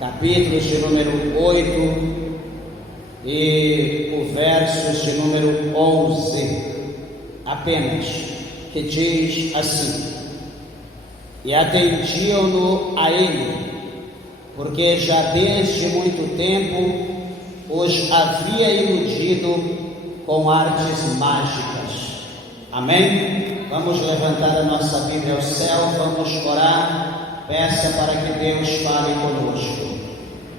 capítulos de número 8 e o versos de número 11, apenas, que diz assim: e atendiam-no a ele, porque já desde muito tempo os havia iludido com artes mágicas. Amém? Vamos levantar a nossa Bíblia ao céu, vamos orar, peça para que Deus fale conosco.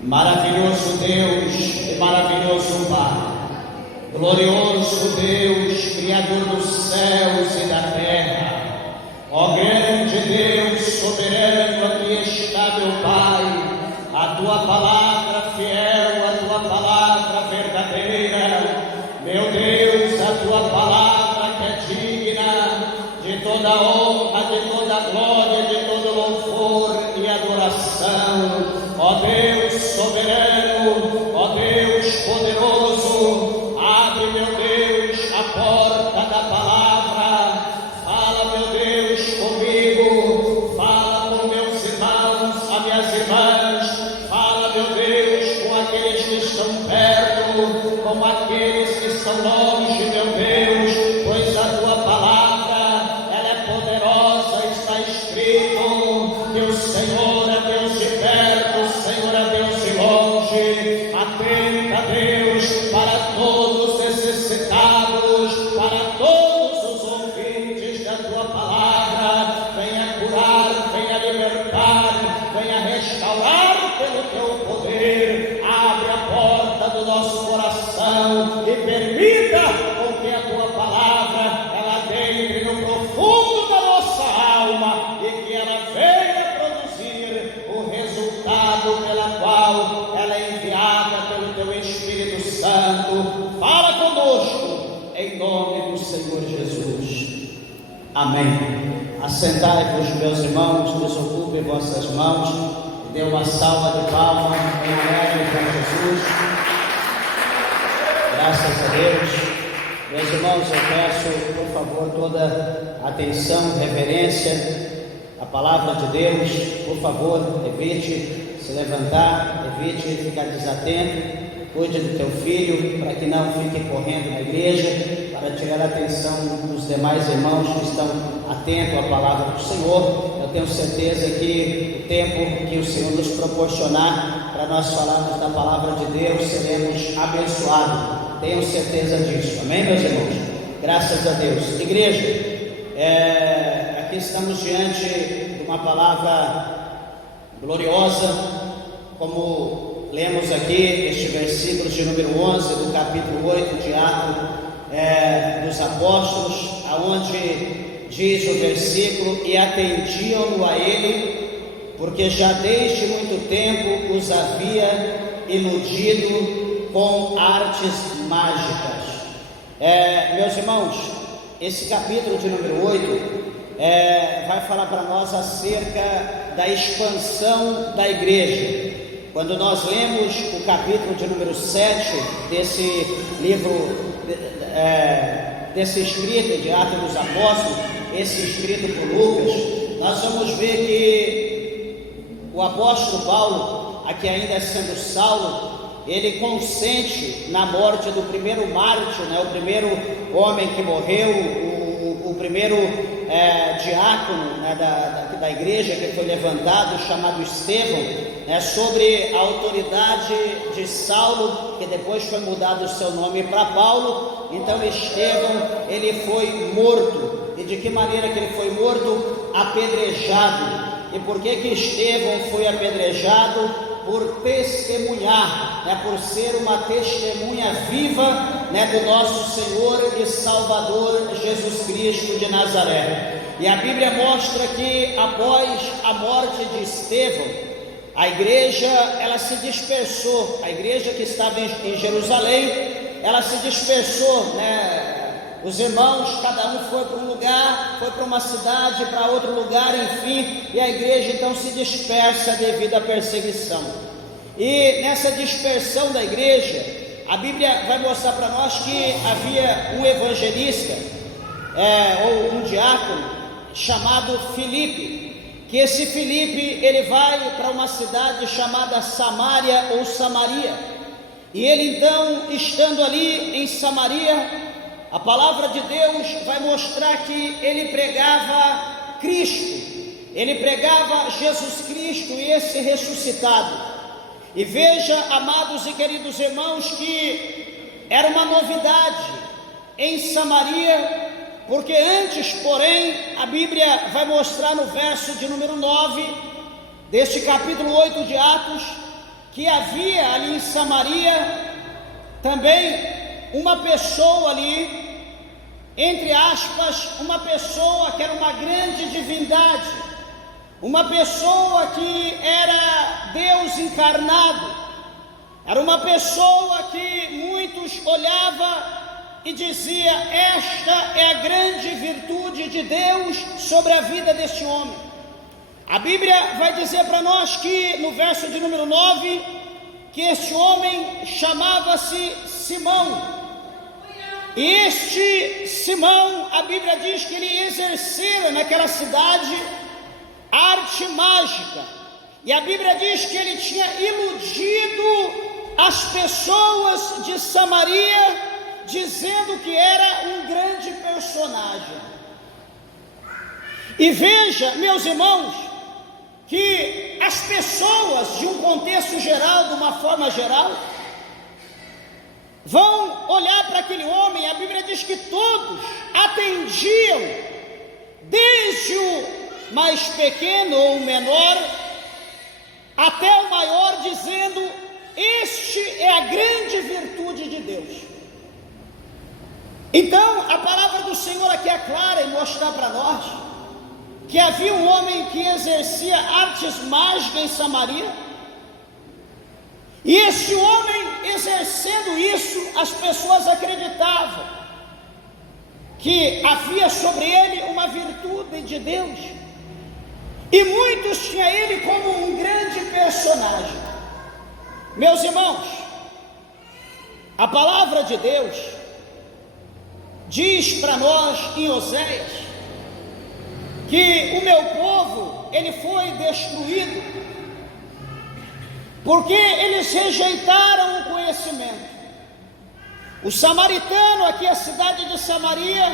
Maravilhoso Deus e maravilhoso Pai, glorioso Deus, Criador dos céus e da terra, ó grande Deus soberano, aqui está meu Pai, a Tua palavra fiel, a Tua palavra verdadeira, meu Deus, a Tua palavra que é digna de toda honra, de toda glória, de todo louvor e adoração. Ó Deus soberano, ó Deus poderoso, abre, meu Deus, a porta da palavra, fala, meu Deus, comigo, fala com meus irmãos, as minhas irmãs, fala, meu Deus, com aqueles que estão perto, com aqueles que estão longe, meu Deus, pois a Tua palavra, ela é poderosa, está escrito que o Senhor é Deus de perto, o Senhor é Deus de longe. Atenta, Deus, para todos os necessitados, para todos os ouvintes da Tua palavra. Venha curar, venha libertar, venha restaurar pelo Teu poder. Abre a porta do nosso coração e permita com que a Tua palavra ela entre no profundo da nossa alma e que ela venha produzir o resultado pela qual ela é enviada pelo Teu Espírito Santo. Fala conosco, em nome do Senhor Jesus. Amém. Assentai-vos, meus irmãos, desocupem vossas mãos e dê uma salva de palmas em alegre para Jesus. Graças a Deus. Meus irmãos, eu peço, por favor, toda atenção, reverência à palavra de Deus. Por favor, evite se levantar, evite ficar desatento. Cuide do teu filho, para que não fique correndo na igreja, para tirar a atenção dos demais irmãos que estão atentos à palavra do Senhor. Eu tenho certeza que o tempo que o Senhor nos proporcionar para nós falarmos da palavra de Deus, seremos abençoados. Tenho certeza disso. Amém, meus irmãos? Graças a Deus. Igreja, aqui estamos diante de uma palavra gloriosa, como lemos aqui este versículo de número 11 do capítulo 8 de Atos dos Apóstolos, aonde diz o versículo: e atendiam-no a ele, porque já desde muito tempo os havia iludido com artes mágicas. Meus irmãos, esse capítulo de número 8 vai falar para nós acerca da expansão da igreja. Quando nós lemos o capítulo de número 7 desse livro, desse escrito de Atos dos Apóstolos, esse escrito por Lucas, nós vamos ver que o apóstolo Paulo, aqui ainda sendo Saulo, ele consente na morte do primeiro mártir, o primeiro homem que morreu, o primeiro diácono da igreja que foi levantado, chamado Estevão, sobre a autoridade de Saulo, que depois foi mudado o seu nome para Paulo. Então Estevão, ele foi morto. E de que maneira que ele foi morto? Apedrejado. E por que Estevão foi apedrejado? Por testemunhar, por ser uma testemunha viva, do nosso Senhor e Salvador Jesus Cristo de Nazaré. E a Bíblia mostra que após a morte de Estevão, a igreja ela se dispersou. A igreja que estava em Jerusalém, ela se dispersou, Os irmãos, cada um foi para um lugar, foi para uma cidade, para outro lugar, enfim, e a igreja então se dispersa devido à perseguição. E nessa dispersão da igreja, a Bíblia vai mostrar para nós que havia um evangelista, ou um diácono, chamado Filipe, que esse Filipe, ele vai para uma cidade chamada Samaria ou Samaria, e ele então, estando ali em Samaria, a palavra de Deus vai mostrar que ele pregava Cristo, ele pregava Jesus Cristo e esse ressuscitado. E veja, amados e queridos irmãos, que era uma novidade em Samaria, porque antes, porém, a Bíblia vai mostrar no verso de número 9, deste capítulo 8 de Atos, que havia ali em Samaria também uma pessoa ali, entre aspas, uma pessoa que era uma grande divindade, uma pessoa que era Deus encarnado, era uma pessoa que muitos olhavam e dizia: esta é a grande virtude de Deus sobre a vida deste homem. A Bíblia vai dizer para nós que no verso de número 9, que este homem chamava-se Simão. E este Simão, a Bíblia diz que ele exercera naquela cidade arte mágica, e a Bíblia diz que ele tinha iludido as pessoas de Samaria, dizendo que era um grande personagem. E veja, meus irmãos, que as pessoas de um contexto geral, de uma forma geral, vão olhar para aquele homem. A Bíblia diz que todos atendiam, desde o mais pequeno ou menor até o maior, dizendo: este é a grande virtude de Deus. Então a palavra do Senhor aqui é clara em mostrar para nós que havia um homem que exercia artes mágicas em Samaria, e esse homem, exercendo isso, as pessoas acreditavam que havia sobre ele uma virtude de Deus, e muitos tinham ele como um grande personagem. Meus irmãos, a palavra de Deus diz para nós em Oséias que o meu povo, ele foi destruído porque eles rejeitaram o conhecimento. O samaritano, aqui a cidade de Samaria,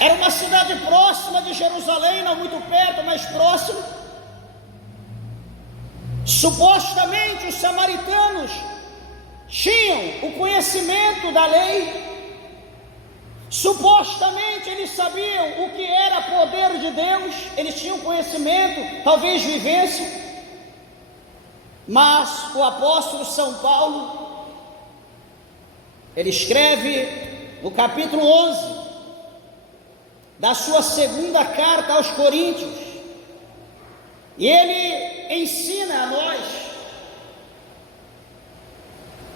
era uma cidade próxima de Jerusalém, não muito perto, mas próximo. Supostamente os samaritanos tinham o conhecimento da lei, supostamente eles sabiam o que era poder de Deus, eles tinham conhecimento, talvez vivência. Mas o apóstolo São Paulo, ele escreve no capítulo 11 da sua segunda carta aos Coríntios, e ele ensina a nós,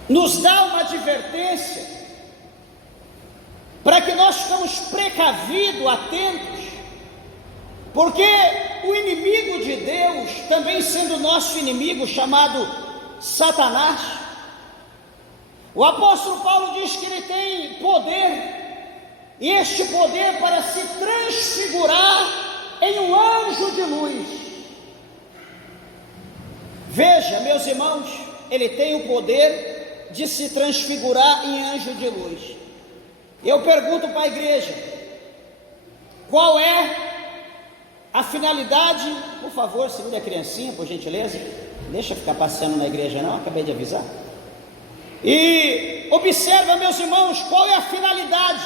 nos dá uma advertência para que nós ficamos precavidos, atentos, porque o inimigo de Deus, também sendo nosso inimigo, chamado Satanás, o apóstolo Paulo diz que ele tem poder, e este poder para se transfigurar em um anjo de luz. Veja, meus irmãos, ele tem o poder de se transfigurar em anjo de luz. Eu pergunto para a igreja, qual é a finalidade? Por favor, segure a criancinha, por gentileza. Deixa ficar passeando na igreja não, acabei de avisar. E observa, meus irmãos, qual é a finalidade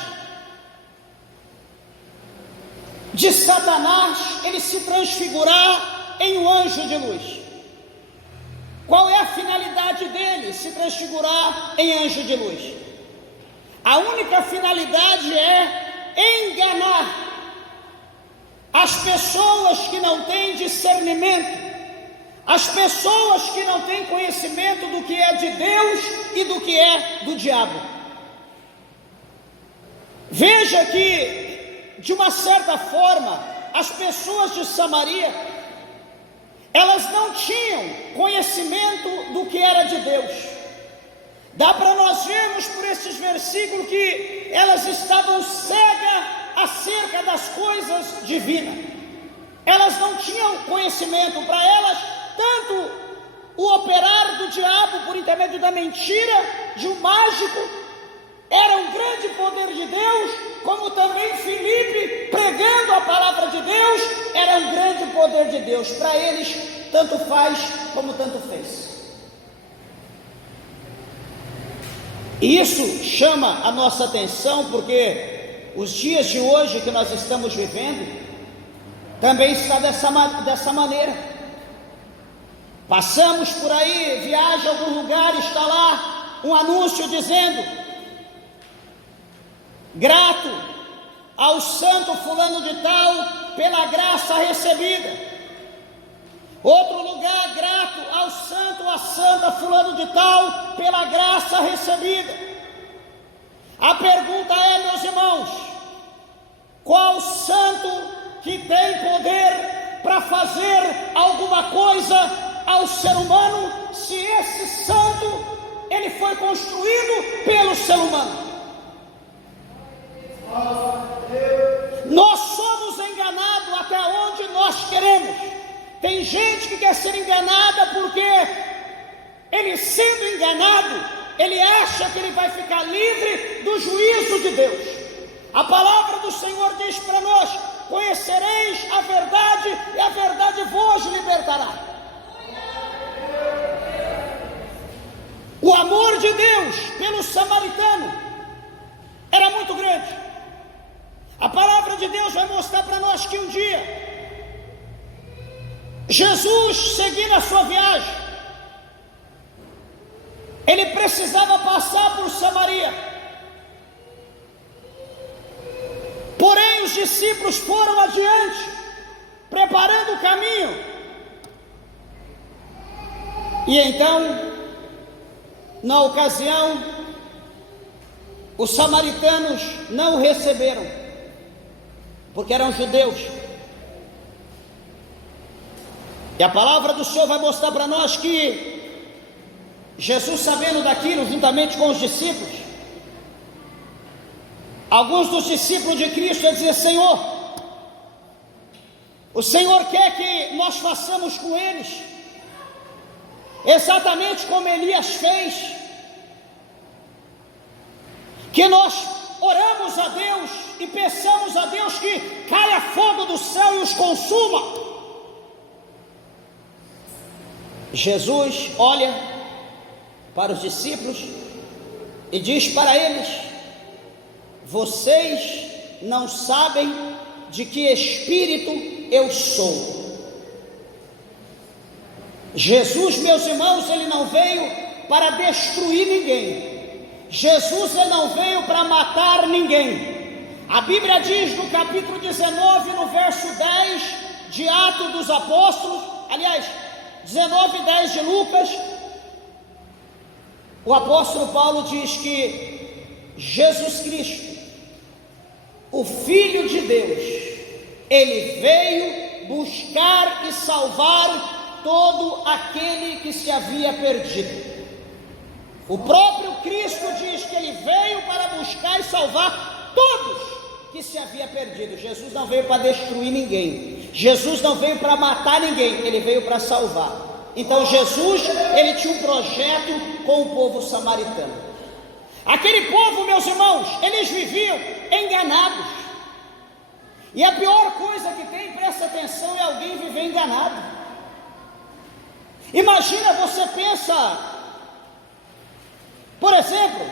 de Satanás, ele se transfigurar em um anjo de luz? Qual é a finalidade dele se transfigurar em anjo de luz? A única finalidade é enganar as pessoas que não têm discernimento, as pessoas que não têm conhecimento do que é de Deus e do que é do diabo. Veja que, de uma certa forma, as pessoas de Samaria, elas não tinham conhecimento do que era de Deus. Dá para nós vermos por esses versículos que elas estavam cegas acerca das coisas divinas. elas não tinham conhecimento. Para elas, tanto o operar do diabo por intermédio da mentira, de um mágico, era um grande poder de Deus, como também Filipe, pregando a palavra de Deus, era um grande poder de Deus. Para eles, tanto faz como tanto fez. E isso chama a nossa atenção, porque os dias de hoje que nós estamos vivendo, também está dessa maneira. Passamos por aí, viaja a algum lugar, está lá um anúncio dizendo: grato ao santo fulano de tal pela graça recebida. Outro lugar, grato ao santo ou à santa fulano de tal pela graça recebida. A pergunta é, meus irmãos, qual santo que tem poder para fazer alguma coisa ao ser humano, se esse santo, ele foi construído pelo ser humano? Nós somos enganados até onde nós queremos. Tem gente que quer ser enganada porque ele, sendo enganado, ele acha que ele vai ficar livre do juízo de Deus. A palavra do Senhor diz para nós: conhecereis a verdade e a verdade vos libertará. O amor de Deus pelo samaritano era muito grande. A palavra de Deus vai mostrar para nós que um dia Jesus, seguindo a sua viagem, ele precisava passar por Samaria. Porém, os discípulos foram adiante, preparando o caminho. E então, na ocasião, os samaritanos não o receberam, porque eram judeus. E a palavra do Senhor vai mostrar para nós que Jesus, sabendo daquilo, juntamente com os discípulos, alguns dos discípulos de Cristo iam dizer: Senhor, o Senhor quer que nós façamos com eles exatamente como Elias fez, que nós oramos a Deus e peçamos a Deus que caia fogo do céu e os consuma. Jesus olha para os discípulos e diz para eles: vocês não sabem de que espírito eu sou. Jesus, meus irmãos, ele não veio para destruir ninguém. Jesus, ele não veio para matar ninguém. A Bíblia diz no capítulo 19, no verso 10 de Atos dos Apóstolos, aliás, 19:10 de Lucas, o apóstolo Paulo diz que Jesus Cristo, o Filho de Deus, ele veio buscar e salvar todo aquele que se havia perdido. O próprio Cristo diz que ele veio para buscar e salvar todos que se havia perdido. Jesus não veio para destruir ninguém. Jesus não veio para matar ninguém. Ele veio para salvar. Então Jesus, ele tinha um projeto com o povo samaritano. Aquele povo, meus irmãos, eles viviam enganados. E a pior coisa que tem, presta atenção, é alguém viver enganado. Imagina, você pensa, por exemplo,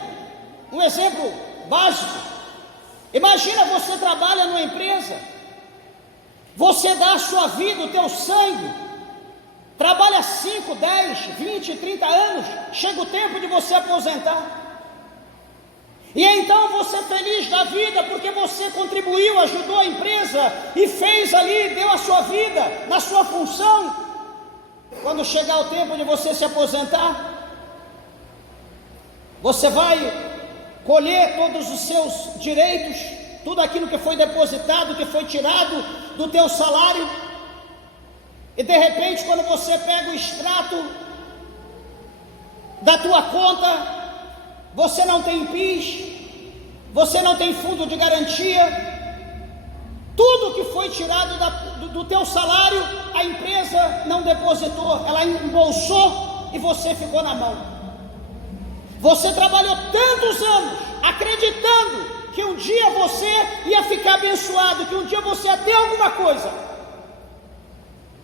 um exemplo básico. Imagina, você trabalha numa empresa, você dá a sua vida, o teu sangue, trabalha 5, 10, 20, 30 anos, chega o tempo de você aposentar. E então você feliz da vida, porque você contribuiu, ajudou a empresa e fez ali, deu a sua vida na sua função. Quando chegar o tempo de você se aposentar, você vai colher todos os seus direitos, tudo aquilo que foi depositado, que foi tirado do teu salário. E de repente, quando você pega o extrato da tua conta, você não tem PIS, você não tem fundo de garantia, Tudo que foi tirado do teu salário, a empresa não depositou, ela embolsou e você ficou na mão. Você trabalhou tantos anos acreditando que um dia você ia ficar abençoado, que um dia você ia ter alguma coisa,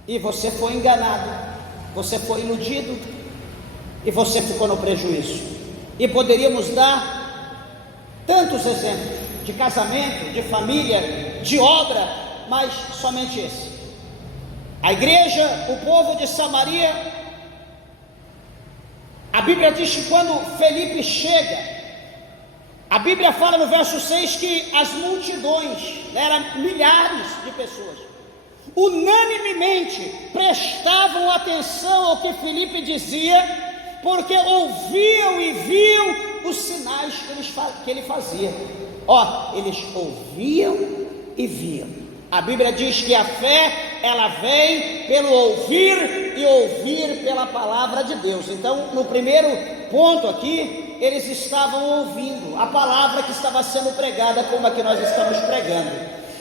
e você foi enganado, você foi iludido, e você ficou no prejuízo. E poderíamos dar tantos exemplos de casamento, de família, de obra, mas somente esse. A igreja, o povo de Samaria, a Bíblia diz que quando Felipe chega, a Bíblia fala no verso 6 que as multidões, eram milhares de pessoas, unanimemente prestavam atenção ao que Felipe dizia, porque ouviam e viam os sinais que ele fazia. Eles ouviam e viam. A Bíblia diz que a fé, ela vem pelo ouvir e ouvir pela palavra de Deus. Então, no primeiro ponto aqui, eles estavam ouvindo a palavra que estava sendo pregada, como a que nós estamos pregando.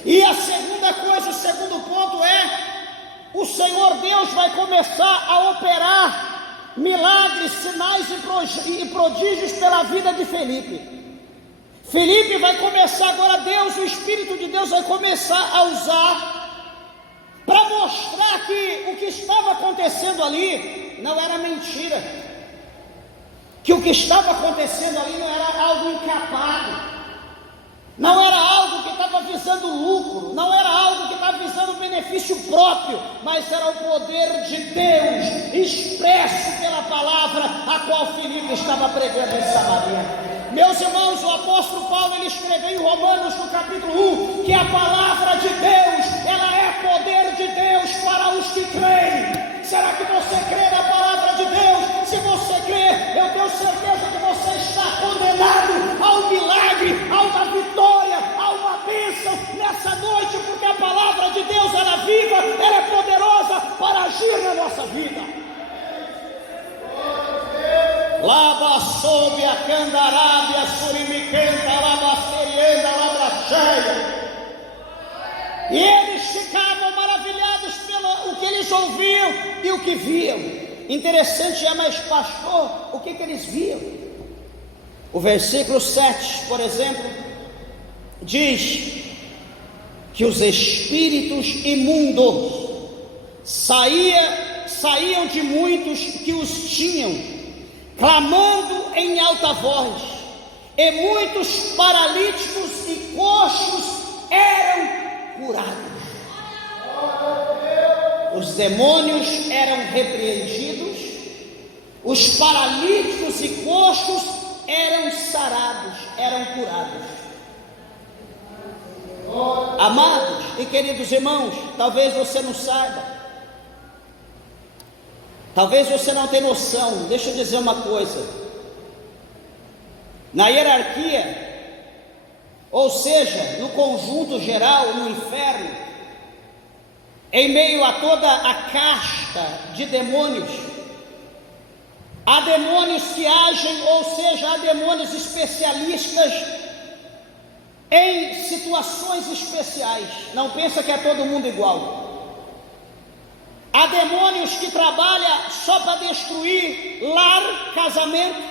E a segunda coisa, o segundo ponto é: o Senhor Deus vai começar a operar milagres, sinais e prodígios pela vida de Felipe. Felipe vai começar agora, o Espírito de Deus vai começar a usar para mostrar que o que estava acontecendo ali não era mentira, que o que estava acontecendo ali não era algo encapado, não era algo que estava visando lucro, não era algo que estava visando benefício próprio, mas era o poder de Deus expresso pela palavra a qual Felipe estava pregando em Samaria. Meus irmãos, o apóstolo Paulo, ele escreveu em Romanos, no capítulo 1, que a palavra de Deus, ela é poder de Deus para os que creem. Será que você crê na palavra de Deus? Se você crê, eu tenho certeza que você está condenado ao milagre, a uma vitória, a uma bênção nessa noite, porque a palavra de Deus, ela é viva, ela é poderosa para agir na nossa vida. Laba sob a candarábia, surimicanta, laba serienda, laba cheia. E eles ficavam maravilhados pelo que eles ouviam e o que viam. Interessante mas pastor, o que eles viam? O versículo 7, por exemplo, diz que os espíritos imundos saíam de muitos que os tinham, clamando em alta voz, e muitos paralíticos e coxos eram curados. Os demônios eram repreendidos, os paralíticos e coxos eram sarados, eram curados. Amados e queridos irmãos, talvez você não saiba, talvez você não tenha noção. Deixa eu dizer uma coisa: na hierarquia, ou seja, no conjunto geral, no inferno, em meio a toda a casta de demônios, há demônios que agem, ou seja, há demônios especialistas em situações especiais. Não pensa que é todo mundo igual. Há demônios que trabalham só para destruir lar, casamento.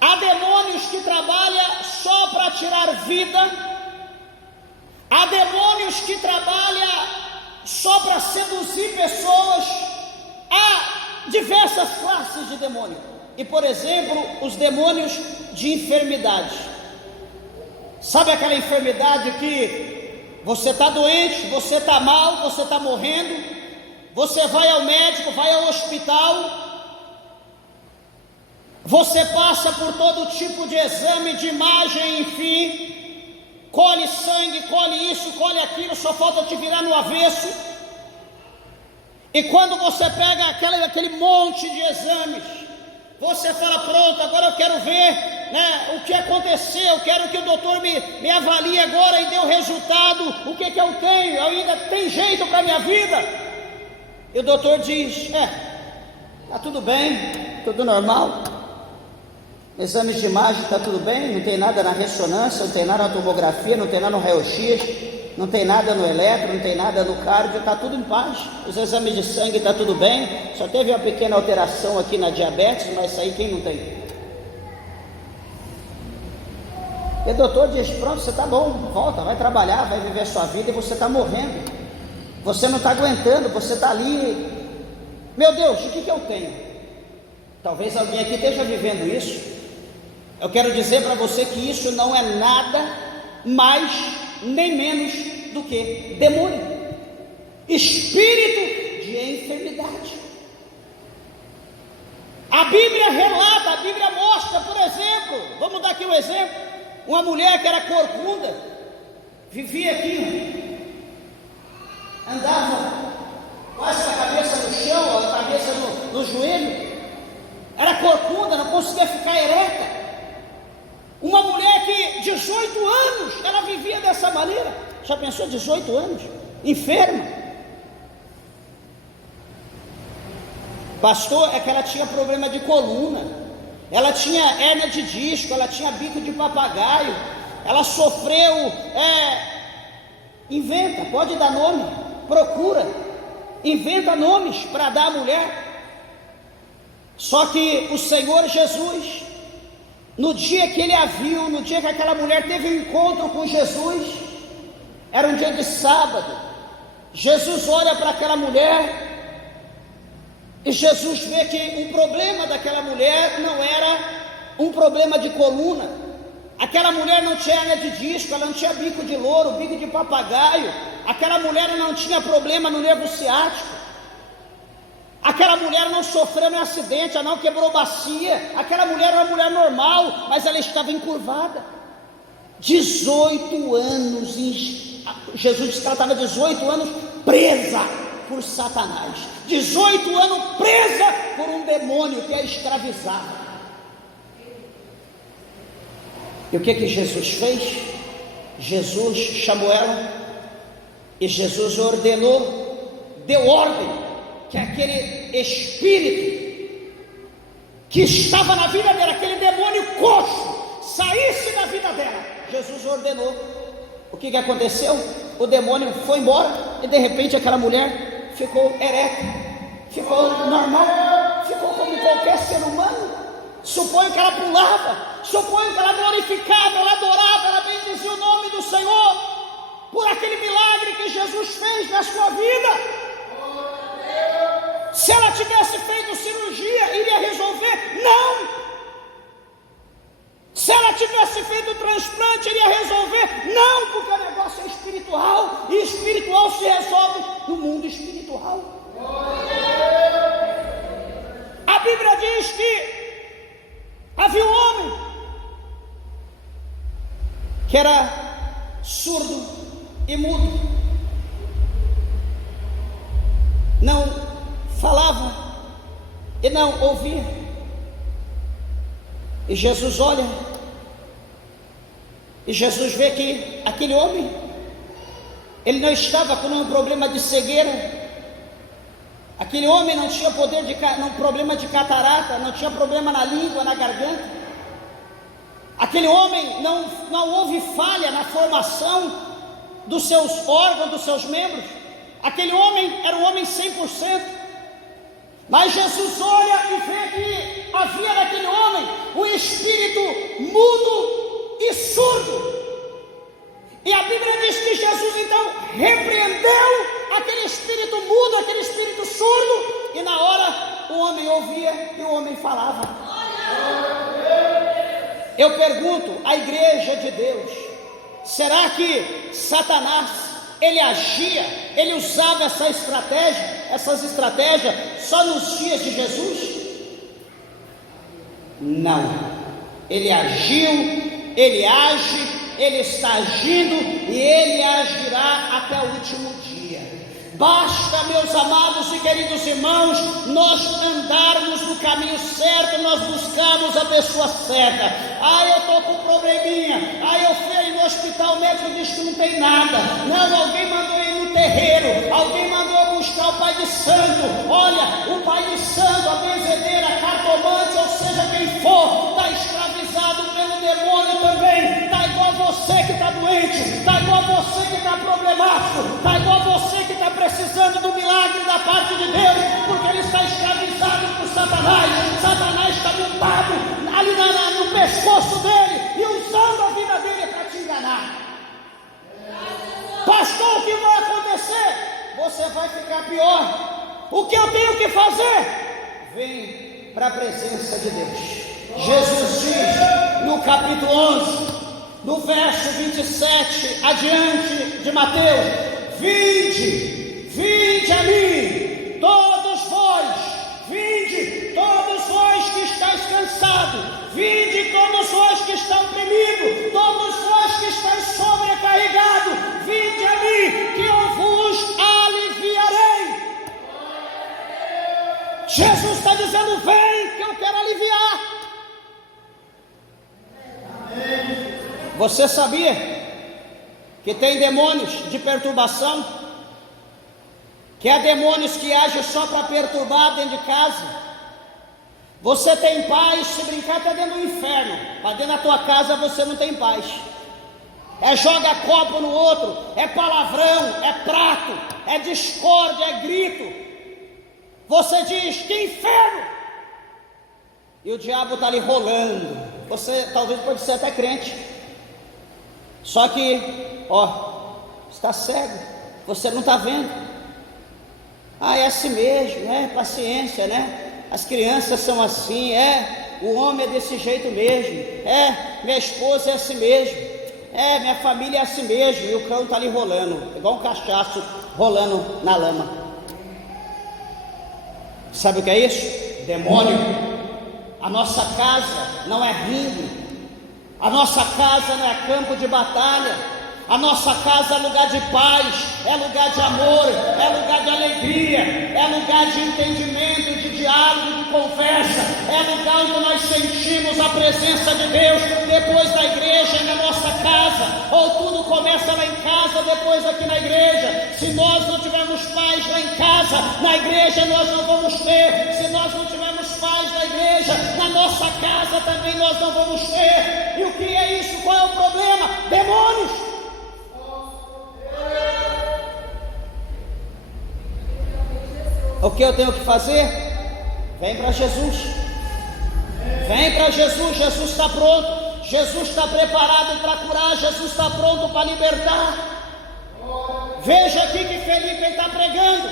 Há demônios que trabalham só para tirar vida. Há demônios que trabalham só para seduzir pessoas. Há diversas classes de demônio. E, por exemplo, os demônios de enfermidade. Sabe aquela enfermidade que você está doente, você está mal, você está morrendo? Você vai ao médico, vai ao hospital, você passa por todo tipo de exame, de imagem, enfim, colhe sangue, colhe isso, colhe aquilo, só falta te virar no avesso. E quando você pega aquele monte de exames, você fala: pronto, agora eu quero ver, o que aconteceu, quero que o doutor me avalie agora e dê o resultado, o que eu tenho, eu ainda tem jeito para a minha vida. E o doutor diz: está tudo bem, tudo normal, exames de imagem está tudo bem, não tem nada na ressonância, não tem nada na tomografia, não tem nada no raio-x, não tem nada no eletro, não tem nada no cardio, está tudo em paz, os exames de sangue está tudo bem, só teve uma pequena alteração aqui na diabetes, mas isso aí quem não tem? E o doutor diz, pronto, você está bom, volta, vai trabalhar, vai viver a sua vida, e você está morrendo, você não está aguentando, você está ali, meu Deus, o que eu tenho? Talvez alguém aqui esteja vivendo isso. Eu quero dizer para você que isso não é nada mais nem menos do que demônio, espírito de enfermidade. A Bíblia relata, a Bíblia mostra, por exemplo, vamos dar aqui um exemplo, uma mulher que era corcunda, vivia aqui, andava quase com a cabeça no chão, a cabeça no joelho, era corcunda, não conseguia ficar ereta. Uma mulher que 18 anos, ela vivia dessa maneira. Já pensou, 18 anos? Enferma. Pastor, é que ela tinha problema de coluna, ela tinha hérnia de disco, ela tinha bico de papagaio, ela sofreu, inventa, pode dar nome, procura, inventa nomes para dar à mulher. Só que o Senhor Jesus, no dia que ele a viu, no dia que aquela mulher teve um encontro com Jesus, era um dia de sábado, Jesus olha para aquela mulher, e Jesus vê que o problema daquela mulher não era um problema de coluna, aquela mulher não tinha hérnia de disco, ela não tinha bico de louro, bico de papagaio, aquela mulher não tinha problema no nervo ciático, aquela mulher não sofreu nenhum acidente, ela não quebrou bacia, aquela mulher era uma mulher normal, mas ela estava encurvada, 18 anos, Jesus disse que ela estava 18 anos presa por Satanás, 18 anos presa por um demônio que a escravizava. E o que Jesus fez? Jesus chamou ela e Jesus ordenou, deu ordem que aquele espírito que estava na vida dela, aquele demônio coxo, saísse da vida dela. Jesus ordenou. O que aconteceu? O demônio foi embora e de repente aquela mulher ficou ereta, ficou normal, ficou como qualquer ser humano. Suponho que ela pulava, suponho que ela glorificava, ela adorava, ela bendizia o nome do Senhor por aquele milagre que Jesus fez na sua vida. Se ela tivesse feito cirurgia, iria resolver? Não. Se ela tivesse feito transplante, iria resolver? Não, porque o negócio é espiritual, e espiritual se resolve no mundo espiritual. A Bíblia diz que havia um homem que era surdo e mudo, não falava e não ouvia. E Jesus olha, e Jesus vê que aquele homem, ele não estava com um problema de cegueira, aquele homem não tinha problema de catarata, não tinha problema na língua, na garganta, aquele homem não houve falha na formação dos seus órgãos, dos seus membros, aquele homem era um homem 100%, mas Jesus olha e vê que havia naquele homem um espírito mudo e surdo, e a Bíblia diz que Jesus então repreendeu aquele espírito mudo, aquele espírito surdo, e na hora o homem ouvia e o homem falava. Eu pergunto à igreja de Deus, será que Satanás, ele agia, ele usava essas estratégias só nos dias de Jesus? Não, ele agiu, ele age, ele está agindo e ele agirá até o último dia. Basta, meus amados e queridos irmãos, nós andarmos no caminho certo, nós buscarmos a pessoa certa. Eu estou com um probleminha, eu fui no hospital, o médico diz que não tem nada. Não, alguém mandou ir no terreiro, alguém mandou buscar o pai de santo. Olha, o pai de santo, a benzedeira, a cartomante, ou seja quem for, está escravizado pelo demônio também. Está igual a você que está doente, está igual a você que está problemático, está igual você que está precisando do milagre da parte de Deus, porque ele está escravizado por Satanás. Satanás está montado ali no pescoço dele e usando a vida dele para te enganar. Pastor, o que vai acontecer? Você vai ficar pior. O que eu tenho que fazer? Vem para a presença de Deus. Jesus diz no capítulo 11, no verso 27 adiante de Mateus: vinde a mim, todos vós, vinde, todos vós que estáis cansados, vinde, todos vós que estão oprimidos, todos vós que estáis sobrecarregados, vinde a mim, que eu vos aliviarei. Jesus está dizendo: vem, que eu quero aliviar. Você sabia que tem demônios de perturbação? Que há demônios que agem só para perturbar dentro de casa? Você tem paz, se brincar até dentro do inferno, mas dentro da tua casa você não tem paz. É joga copo no outro, é palavrão, é prato, é discórdia, é grito. Você diz: que inferno! E o diabo está ali rolando. Você talvez pode ser até crente, só que, está cego, você não está vendo. É assim mesmo, né? Paciência, né? As crianças são assim, o homem é desse jeito mesmo, minha esposa é assim mesmo, minha família é assim mesmo. E o cão está ali rolando, igual um cachaço rolando na lama. Sabe o que é isso? Demônio. A nossa casa não é ringue. A nossa casa não é campo de batalha. A nossa casa é lugar de paz, é lugar de amor, é lugar de alegria, é lugar de entendimento, de diálogo, de conversa, é lugar onde nós sentimos a presença de Deus. Depois da igreja, na nossa casa, ou tudo começa lá em casa, depois aqui na igreja. Se nós não tivermos paz lá em casa, na igreja nós não vamos ter. Se nós não tivermos paz na igreja, na nossa casa também nós não vamos ter. E o que é isso? Qual é o problema? Demônios. O que eu tenho que fazer? Vem para Jesus. Vem para Jesus. Jesus está pronto. Jesus está preparado para curar. Jesus está pronto para libertar. Veja aqui que Felipe está pregando.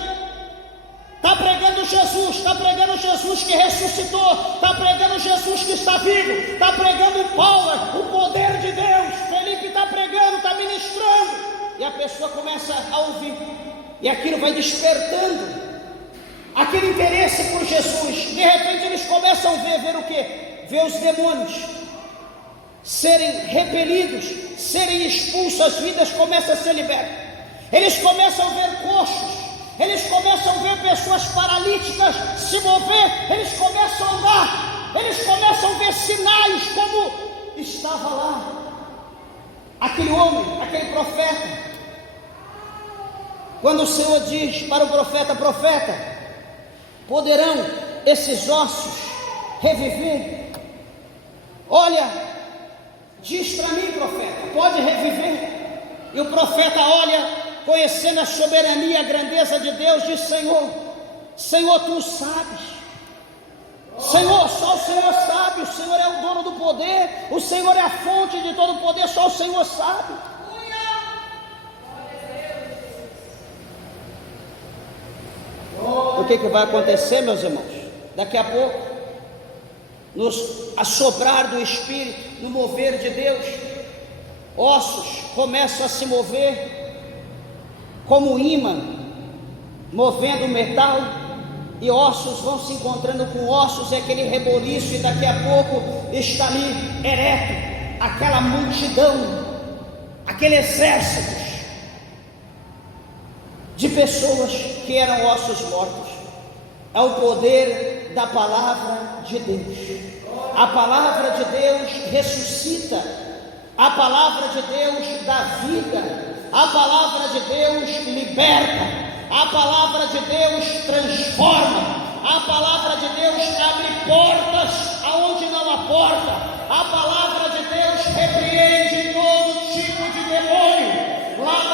Está pregando Jesus. Está pregando Jesus que ressuscitou. Está pregando Jesus que está vivo. Está pregando o power, o poder de Deus. Felipe está pregando, está ministrando. E a pessoa começa a ouvir. E aquilo vai despertando aquele interesse por Jesus. De repente eles começam a ver o que? Ver os demônios serem repelidos, serem expulsos, as vidas começam a ser libertas. Eles começam a ver coxos, eles começam a ver pessoas paralíticas se mover, eles começam a andar, eles começam a ver sinais, como estava lá aquele homem, aquele profeta. Quando o Senhor diz para o profeta: profeta, poderão esses ossos reviver? Olha, diz para mim, profeta, pode reviver? E o profeta olha, conhecendo a soberania e a grandeza de Deus, diz: Senhor, tu sabes. Senhor, só o Senhor sabe. O Senhor é o dono do poder, o Senhor é a fonte de todo o poder, só o Senhor sabe. O que vai acontecer, meus irmãos? Daqui a pouco, no assoprar do Espírito, no mover de Deus, ossos começam a se mover como imã, movendo metal, e ossos vão se encontrando com ossos, é aquele reboliço, e daqui a pouco está ali ereto aquela multidão, aquele exército de pessoas que eram ossos mortos. É o poder da palavra de Deus. A palavra de Deus ressuscita, a palavra de Deus dá vida, a palavra de Deus liberta, a palavra de Deus transforma, a palavra de Deus abre portas aonde não há porta, a palavra de Deus repreende todo tipo de demônio. Lá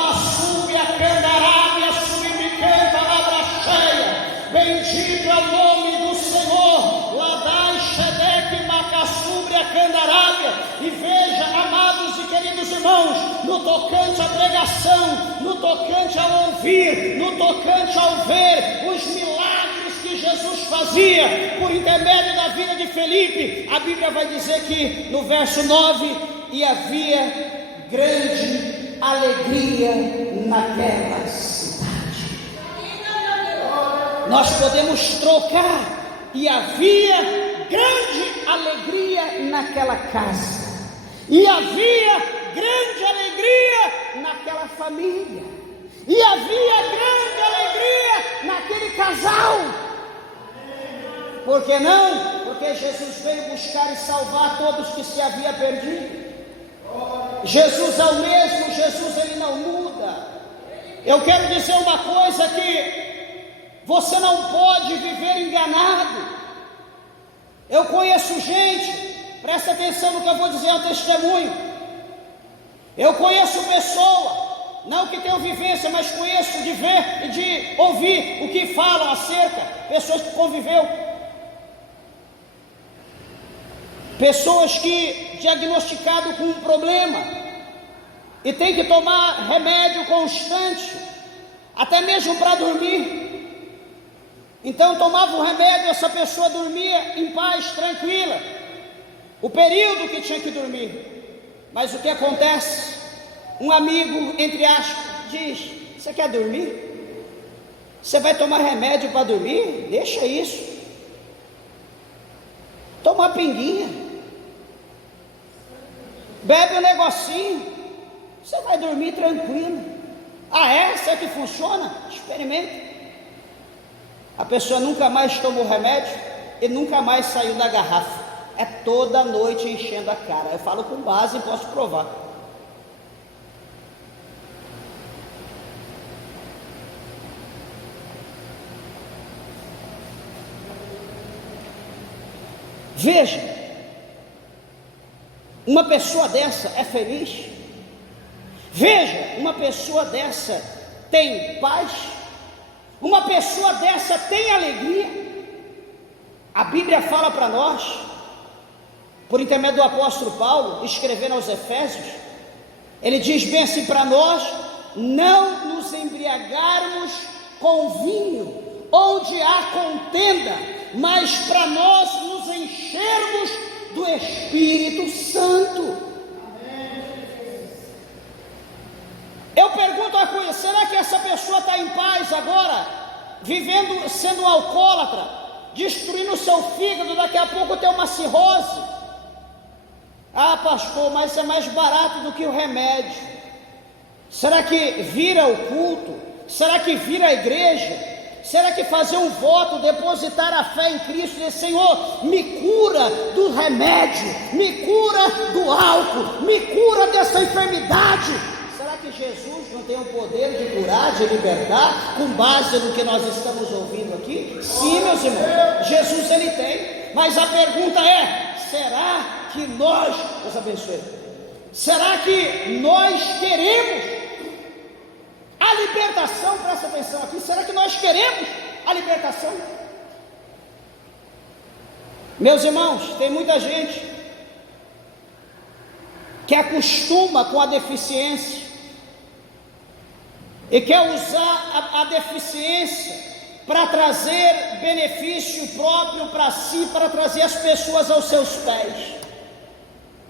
ao nome do Senhor, Ladai, Shedeque, Macassubre, Acandarábia, e veja, amados e queridos irmãos, no tocante à pregação, no tocante ao ouvir, no tocante ao ver, os milagres que Jesus fazia, por intermédio da vida de Felipe, a Bíblia vai dizer que no verso 9, e havia grande alegria naquela cidade. Nós podemos trocar, e havia grande alegria naquela casa, e havia grande alegria naquela família, e havia grande alegria naquele casal. Por que não? Porque Jesus veio buscar e salvar todos que se havia perdido. Jesus é o mesmo, Jesus ele não muda. Eu quero dizer uma coisa, que você não pode viver enganado. Eu conheço gente, presta atenção no que eu vou dizer, é um testemunho. Eu conheço pessoa, não que tenham vivência, mas conheço de ver e de ouvir o que falam acerca, pessoas que conviveu, pessoas que diagnosticado com um problema e tem que tomar remédio constante, até mesmo para dormir. Então tomava o remédio, essa pessoa dormia em paz, tranquila, o período que tinha que dormir. Mas o que acontece? Um amigo, entre aspas, diz: você quer dormir? Você vai tomar remédio para dormir? Deixa isso. Toma uma pinguinha, bebe um negocinho, você vai dormir tranquilo. Ah, é? Será que funciona? Experimenta. A pessoa nunca mais tomou remédio e nunca mais saiu da garrafa. É toda noite enchendo a cara. Eu falo com base e posso provar. Veja, uma pessoa dessa é feliz. Veja, uma pessoa dessa tem paz. Uma pessoa dessa tem alegria. A Bíblia fala para nós, por intermédio do apóstolo Paulo, escrevendo aos Efésios, ele diz bem assim para nós: não nos embriagarmos com vinho, onde há contenda, mas para nós nos enchermos do Espírito Santo. Eu pergunto a coisa: será que essa pessoa está em paz agora, vivendo, sendo um alcoólatra, destruindo o seu fígado, daqui a pouco tem uma cirrose? Ah, pastor, mas isso é mais barato do que o remédio. Será que vira o culto? Será que vira a igreja? Será que fazer um voto, depositar a fé em Cristo e dizer: Senhor, me cura do remédio, me cura do álcool, me cura dessa enfermidade? Será que Jesus não tem o poder de curar, de libertar, com base no que nós estamos ouvindo aqui? Sim, meus irmãos, Jesus ele tem. Mas a pergunta é: será que nós, Deus abençoe, será que nós queremos a libertação? Presta atenção aqui, será que nós queremos a libertação? Meus irmãos, tem muita gente que acostuma com a deficiência e quer usar a deficiência para trazer benefício próprio para si, para trazer as pessoas aos seus pés.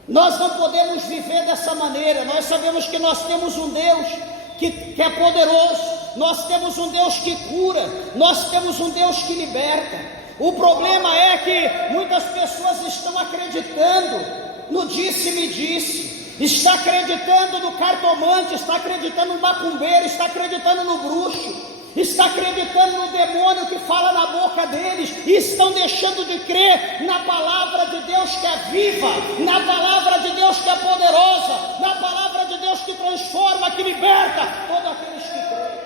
Nós não podemos viver dessa maneira. Nós sabemos que nós temos um Deus que é poderoso, nós temos um Deus que cura, nós temos um Deus que liberta. O problema é que muitas pessoas estão acreditando no disse-me-disse, está acreditando no cartomante, está acreditando no macumbeiro, está acreditando no bruxo, está acreditando no demônio que fala na boca deles, e estão deixando de crer na palavra de Deus que é viva, na palavra de Deus que é poderosa, na palavra de Deus que transforma, que liberta todos aqueles que creem.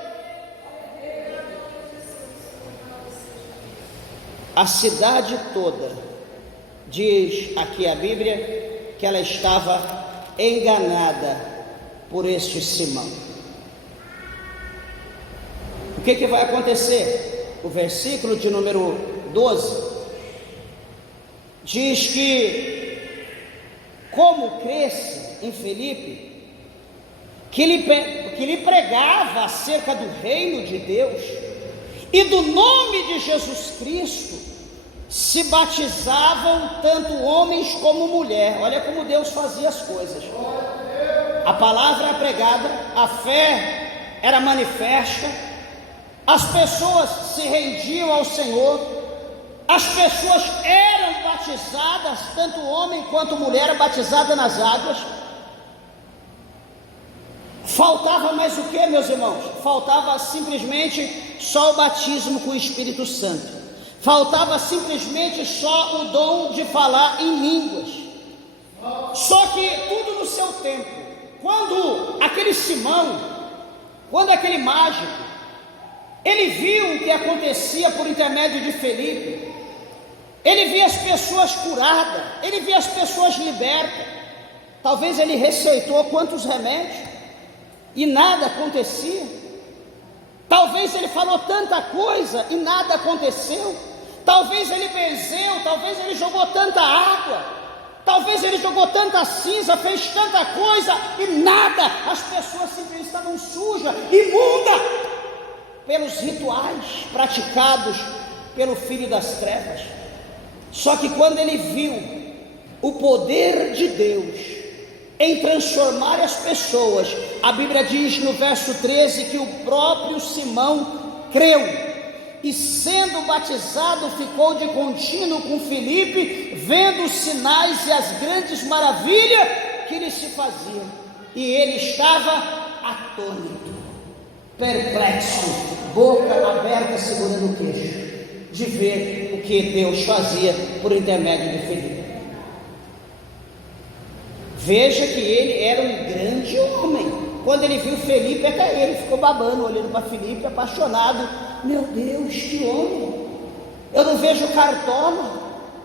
A cidade toda, diz aqui a Bíblia, que ela estava enganada por este Simão. O que vai acontecer? o versículo de número 12, diz que, como cresce em Filipe, que ele pregava acerca do reino de Deus, e do nome de Jesus Cristo se batizavam tanto homens como mulher. Olha como Deus fazia as coisas. A palavra era pregada, a fé era manifesta, as pessoas se rendiam ao Senhor, as pessoas eram batizadas, tanto homem quanto mulher batizada nas águas. Faltava mais o que, meus irmãos? Faltava simplesmente só o batismo com o Espírito Santo. Faltava simplesmente só o dom de falar em línguas. Só que tudo no seu tempo. Quando aquele Simão, quando aquele mágico, ele viu o que acontecia por intermédio de Felipe, ele via as pessoas curadas, ele via as pessoas libertas. Talvez ele receitou quantos remédios e nada acontecia. Talvez ele falou tanta coisa e nada aconteceu. Talvez ele benzeu, talvez ele jogou tanta água, talvez ele jogou tanta cinza, fez tanta coisa e nada. As pessoas simplesmente estavam sujas, imundas, pelos rituais praticados pelo filho das trevas. Só que quando ele viu o poder de Deus em transformar as pessoas, a Bíblia diz no verso 13 que o próprio Simão creu, e sendo batizado ficou de contínuo com Filipe, vendo os sinais e as grandes maravilhas que lhe se faziam, e ele estava atônito, perplexo, boca aberta segurando o queixo, de ver o que Deus fazia por intermédio de Filipe. Veja que ele era um grande homem. Quando ele viu Felipe, até ele ficou babando, olhando para Felipe, apaixonado. Meu Deus, que homem! Eu não vejo cartola,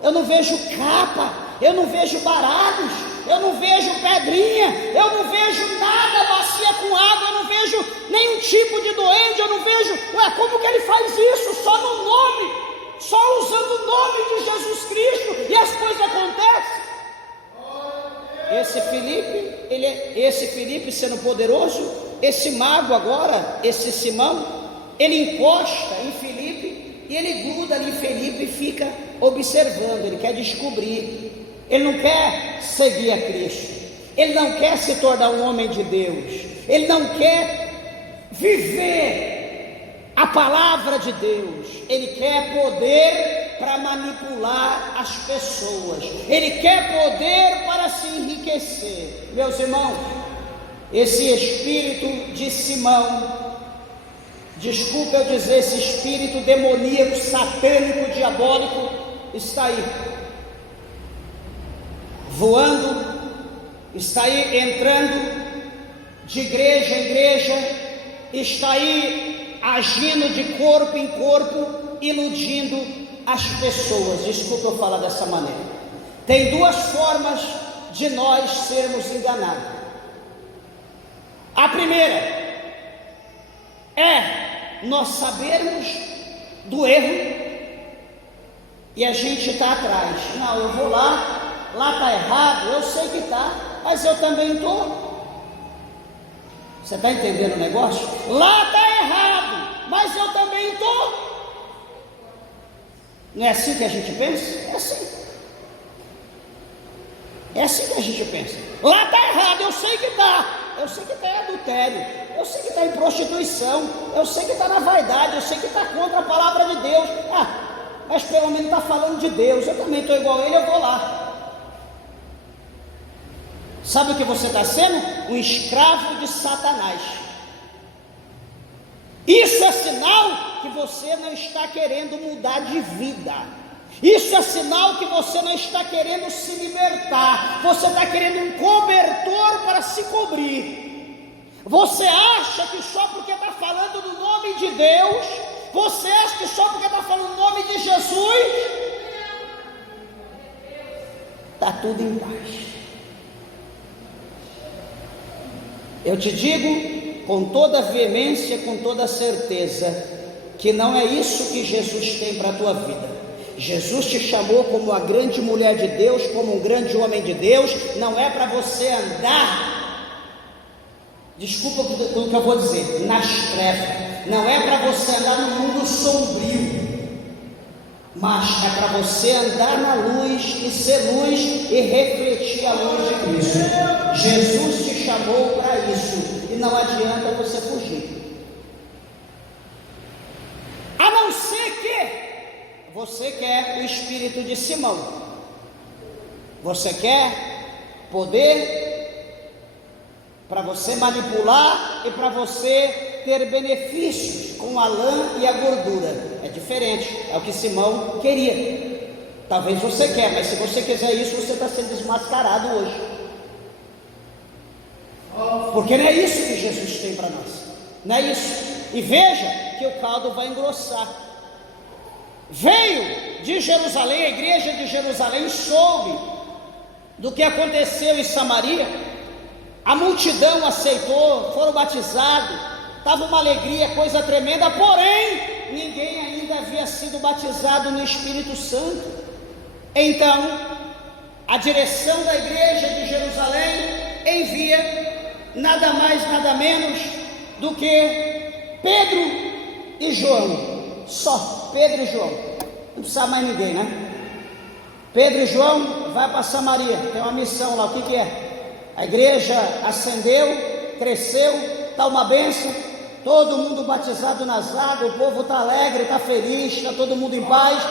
eu não vejo capa, eu não vejo baralhos, eu não vejo pedrinha, eu não vejo nada, bacia com água, eu não vejo nenhum tipo de doente, eu não vejo. Ué, como que ele faz isso? Só no nome, só usando o nome de Jesus Cristo, e as coisas acontecem. Esse Filipe sendo poderoso, esse mago agora, esse Simão, ele encosta em Filipe e ele gruda ali em Filipe e fica observando. Ele quer descobrir, ele não quer seguir a Cristo, ele não quer se tornar um homem de Deus, ele não quer viver a palavra de Deus, ele quer poder para manipular as pessoas, ele quer poder para se enriquecer. Meus irmãos, esse espírito de Simão, desculpa eu dizer, esse espírito demoníaco, satânico, diabólico, está aí, voando, está aí entrando de igreja em igreja, está aí agindo de corpo em corpo, iludindo as pessoas. Desculpa eu falar dessa maneira. Tem duas formas de nós sermos enganados. A primeira é nós sabermos do erro e a gente está atrás. Não, eu vou lá está errado, eu sei que está, mas eu também estou. Você está entendendo o negócio? Lá está errado, mas eu também estou. Não é assim que a gente pensa? É assim. É assim que a gente pensa. Lá está errado, eu sei que está. Eu sei que está em adultério, eu sei que está em prostituição, eu sei que está na vaidade, eu sei que está contra a palavra de Deus. Mas pelo menos está falando de Deus. Eu também estou igual a ele, eu vou lá. Sabe o que você está sendo? Um escravo de Satanás. Isso é sinal que você não está querendo mudar de vida. Isso é sinal que você não está querendo se libertar. Você está querendo um cobertor para se cobrir. Você acha que só porque está falando do nome de Deus, você acha que só porque está falando do nome de Jesus, está tudo em paz. Eu te digo com toda veemência, com toda certeza, que não é isso que Jesus tem para a tua vida. Jesus te chamou como uma grande mulher de Deus, como um grande homem de Deus. Não é para você andar, desculpa o que eu vou dizer, nas trevas. Não é para você andar no mundo sombrio, mas é para você andar na luz e ser luz e refletir a luz de Cristo. Jesus te chamou para isso e não adianta você fugir. A não ser que você quer o espírito de Simão. Você quer poder para você manipular e para você ter benefícios com a lã e a gordura. É diferente, é o que Simão queria. Talvez você quer, mas se você quiser isso, você está sendo desmascarado hoje. Porque não é isso que Jesus tem para nós. Não é isso. E veja que o caldo vai engrossar. Veio de Jerusalém, a igreja de Jerusalém soube do que aconteceu em Samaria. A multidão aceitou, foram batizados, estava uma alegria, coisa tremenda, porém ninguém ainda havia sido batizado no Espírito Santo. Então a direção da igreja de Jerusalém envia nada mais, nada menos do que Pedro e João. Só Pedro e João, não precisa mais ninguém, né? Pedro e João vai para Samaria, tem uma missão lá. O que é? A igreja ascendeu, cresceu, está uma bênção, todo mundo batizado nas águas, o povo está alegre, está feliz, está todo mundo em paz.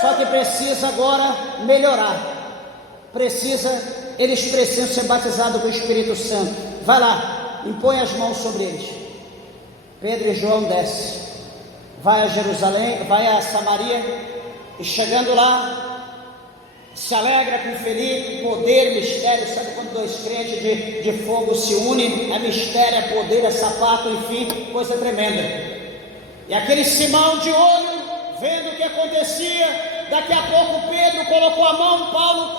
Só que precisa agora melhorar, eles precisam ser batizados com o Espírito Santo. Vai lá, impõe as mãos sobre eles. Pedro e João descem, vai a Jerusalém, vai a Samaria, e chegando lá, se alegra com Felipe, poder, mistério. Sabe quando dois crentes de fogo se unem? É mistério, é poder, é sapato, enfim, coisa tremenda. E aquele Simão de olho, vendo o que acontecia, daqui a pouco Pedro colocou a mão,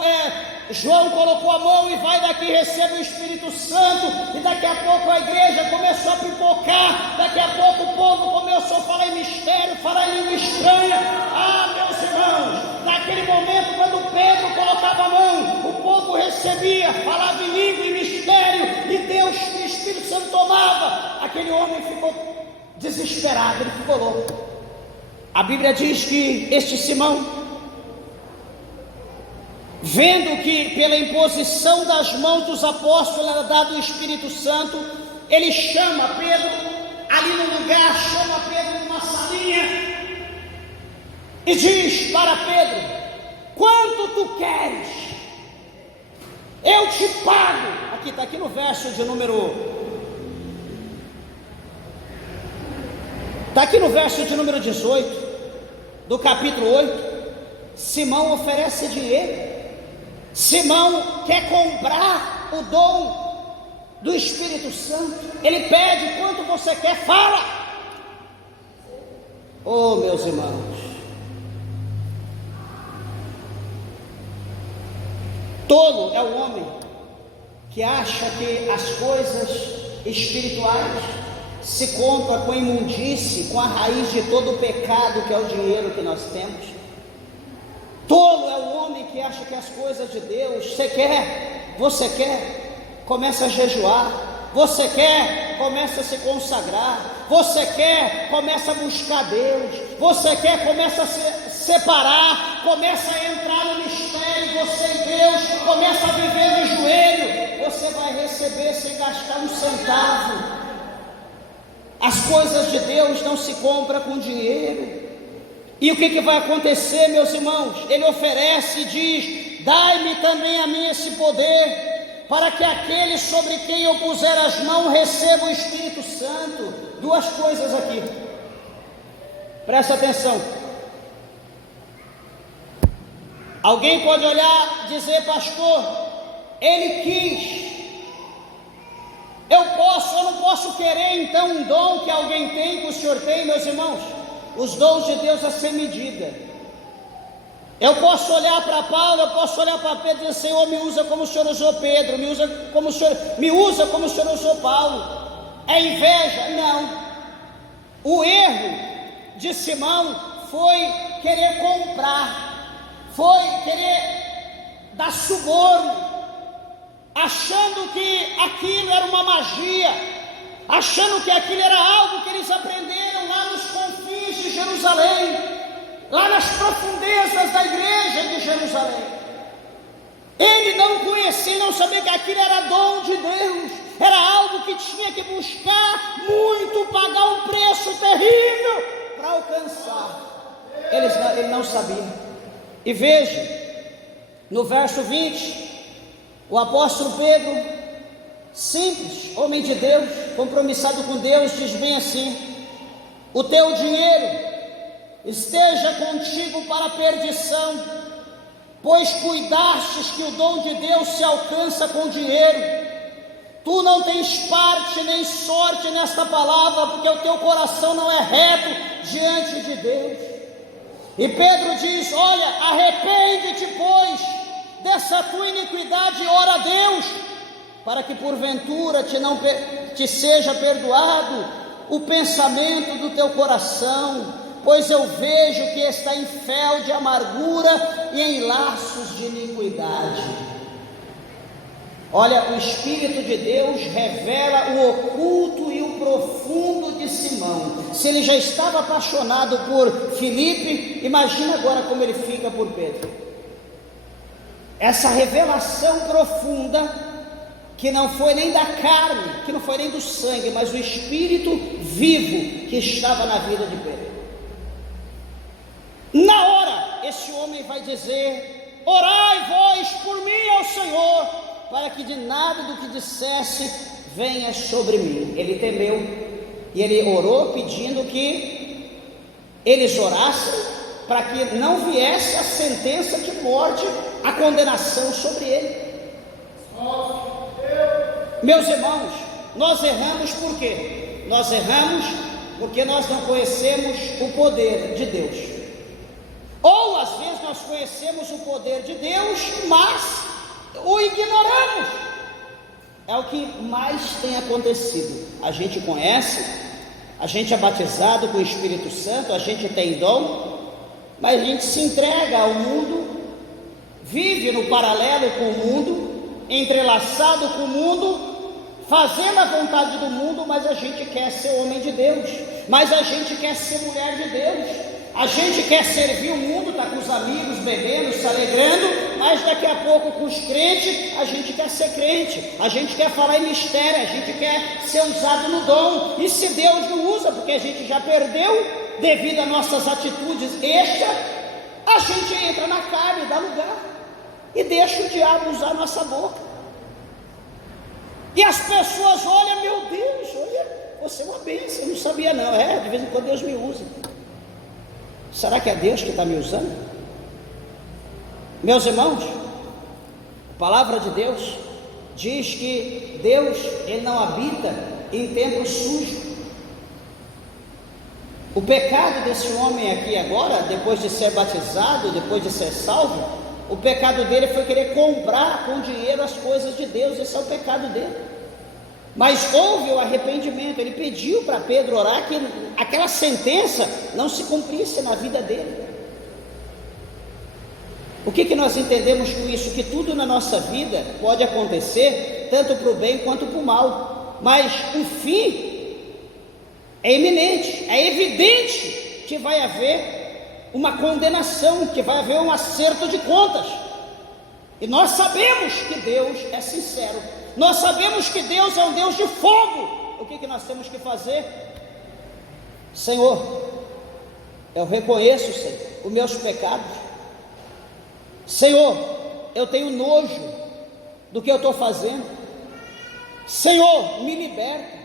João colocou a mão e vai daqui, recebe o Espírito Santo. E daqui a pouco a igreja começou a pipocar, daqui a pouco o povo começou a falar em mistério, falar em língua estranha. Ah, meus irmãos, naquele momento quando Pedro colocava a mão, o povo recebia, falava em língua e mistério, e Deus, o Espírito Santo tomava. Aquele homem ficou desesperado, ele ficou louco. A Bíblia diz que este Simão, vendo que pela imposição das mãos dos apóstolos era dado o Espírito Santo, ele chama Pedro ali no lugar, chama Pedro numa salinha e diz para Pedro: quanto tu queres, eu te pago. Aqui está, aqui no verso de número, está aqui no verso de número 18 do capítulo 8. Simão oferece dinheiro. Simão quer comprar o dom do Espírito Santo. Ele pede: quanto você quer? Fala. Oh, meus irmãos, tolo é o homem que acha que as coisas espirituais se compram com imundície, com a raiz de todo o pecado, que é o dinheiro que nós temos. Tolo é o homem que acha que as coisas de Deus, você quer, começa a jejuar. Você quer, começa a se consagrar. Você quer, começa a buscar Deus. Você quer, começa a se separar, começa a entrar no mistério, você e Deus, começa a viver no joelho. Você vai receber sem gastar um centavo. As coisas de Deus não se compram com dinheiro. E o que vai acontecer, meus irmãos? Ele oferece e diz: dai-me também a mim esse poder, para que aquele sobre quem eu puser as mãos receba o Espírito Santo. Duas coisas aqui, presta atenção. Alguém pode olhar e dizer: pastor, ele quis. Eu não posso querer então um dom que alguém tem, que o senhor tem. Meus irmãos, os dons de Deus é sem medida. Eu posso olhar para Paulo, eu posso olhar para Pedro e dizer: Senhor, me usa como o Senhor usou Pedro, me usa como o Senhor usou Paulo. É inveja? Não. O erro de Simão foi querer comprar, foi querer dar suborno, achando que aquilo era uma magia, achando que aquilo era algo que eles aprenderam lá nos confins de Jerusalém, lá nas profundezas da igreja de Jerusalém. Ele não conhecia, não sabia que aquilo era dom de Deus, era algo que tinha que buscar muito, pagar um preço terrível para alcançar. Ele não sabia. E veja, no verso 20, o apóstolo Pedro, simples, homem de Deus, compromissado com Deus, diz bem assim: o teu dinheiro esteja contigo para a perdição, pois cuidastes que o dom de Deus se alcança com dinheiro. Tu não tens parte nem sorte nesta palavra, porque o teu coração não é reto diante de Deus. E Pedro diz: olha, arrepende-te, pois, dessa tua iniquidade, e ora a Deus, para que porventura te seja perdoado o pensamento do teu coração, pois eu vejo que está em fel de amargura e em laços de iniquidade. Olha, o Espírito de Deus revela o oculto e o profundo de Simão. Se ele já estava apaixonado por Filipe, imagina agora como ele fica por Pedro. Essa revelação profunda, que não foi nem da carne, que não foi nem do sangue, mas o Espírito vivo que estava na vida de Pedro. Na hora, esse homem vai dizer: orai vós por mim ao Senhor, para que de nada do que dissesse venha sobre mim. Ele temeu, e ele orou pedindo que eles orassem, para que não viesse a sentença de morte, a condenação sobre ele. Meus irmãos, nós erramos por quê? Nós erramos porque nós não conhecemos o poder de Deus. Ou às vezes nós conhecemos o poder de Deus, mas o ignoramos. É o que mais tem acontecido. A gente conhece, a gente é batizado com o Espírito Santo, a gente tem dom, mas a gente se entrega ao mundo, vive no paralelo com o mundo, entrelaçado com o mundo, fazendo a vontade do mundo, mas a gente quer ser homem de Deus, mas a gente quer ser mulher de Deus. A gente quer servir o mundo, está com os amigos, bebendo, se alegrando, mas daqui a pouco com os crentes, a gente quer ser crente, a gente quer falar em mistério, a gente quer ser usado no dom. E se Deus não usa, porque a gente já perdeu, devido às nossas atitudes extra, a gente entra na carne, dá lugar, e deixa o diabo usar a nossa boca. E as pessoas olham: meu Deus, olha, você é uma bênção, eu não sabia não. De vez em quando Deus me usa. Será que é Deus que está me usando? Meus irmãos, a palavra de Deus diz que Deus, Ele não habita em templo sujo. O pecado desse homem aqui agora, depois de ser batizado, depois de ser salvo, o pecado dele foi querer comprar com dinheiro as coisas de Deus. Esse é o pecado dele. Mas houve o arrependimento. Ele pediu para Pedro orar que aquela sentença não se cumprisse na vida dele. O que nós entendemos com isso? Que tudo na nossa vida pode acontecer, tanto para o bem quanto para o mal, mas o fim é iminente, é evidente que vai haver uma condenação, que vai haver um acerto de contas. E nós sabemos que Deus é sincero, nós sabemos que Deus é um Deus de fogo. O que nós temos que fazer? Senhor, eu reconheço, Senhor, os meus pecados. Senhor, eu tenho nojo do que eu estou fazendo. Senhor, me liberta.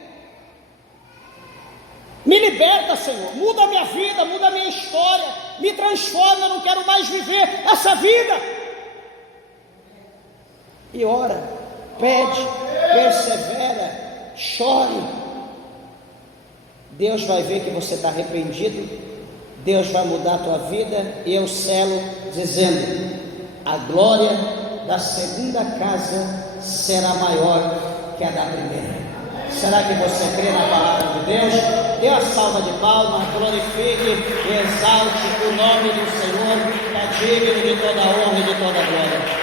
Me liberta, Senhor, muda a minha vida, muda a minha história, me transforma, eu não quero mais viver essa vida. E ora, pede, persevera, chore. Deus vai ver que você está arrependido, Deus vai mudar a tua vida. E eu selo dizendo: a glória da segunda casa será maior que a da primeira. Será que você crê na palavra de Deus? Dê uma salva de palmas, glorifique e exalte o nome do Senhor, que é digno de toda honra e de toda glória.